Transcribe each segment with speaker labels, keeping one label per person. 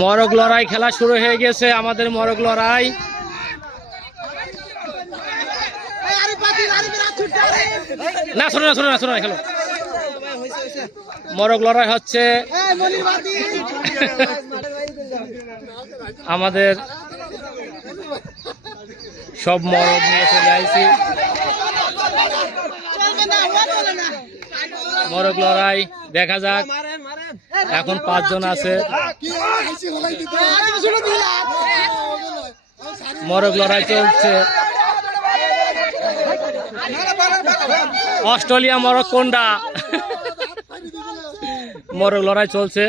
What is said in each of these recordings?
Speaker 1: মরগ লড়াই খেলা শুরু হয়ে গেছে, আমাদের মরগ লড়াই। না, শোনো না শোনো না, শোনো খেলো। মরগ লড়াই হচ্ছে আমাদের সব মরগ নিয়ে চলে আইছি মরগ লড়াই, দেখা যাক। এখন পাঁচজন আছে। মরগ লড়াই চলছে। অস্ট্রেলিয়া মরগ কোনটা? মরগ লড়াই চলছে।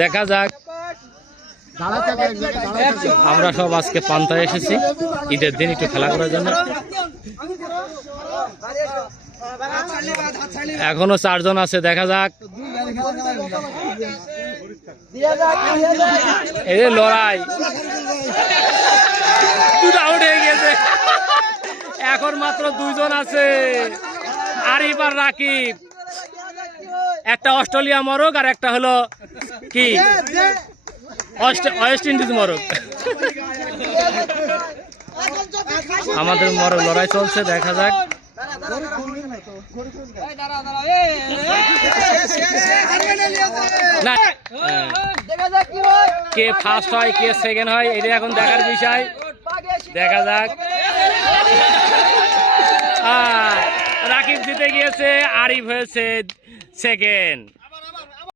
Speaker 1: দেখা যাক। আমরা সব আজকে পান্তায় এসেছি ঈদের দিন একটু খেলা করার জন্য। এখনও চারজন আছে দেখা যাক। এই লড়াই। আউট হয়ে গেছে। এখন মাত্র দুইজন আছে। আরিফ আর রাকিব। একটা অস্ট্রেলিয়া মরক আর একটা হলো কি? ওয়েস্ট ইন্ডিজ মরক। আমাদের মরক, লড়াই চলছে, দেখা যাক। কে ফার্স্ট হয়, কে সেকেন্ড হয়, এটা এখন দেখার বিষয়। দেখা যাক। রাকিব জিতে গিয়েছে, আরিফ হয়েছে সেকেন্ড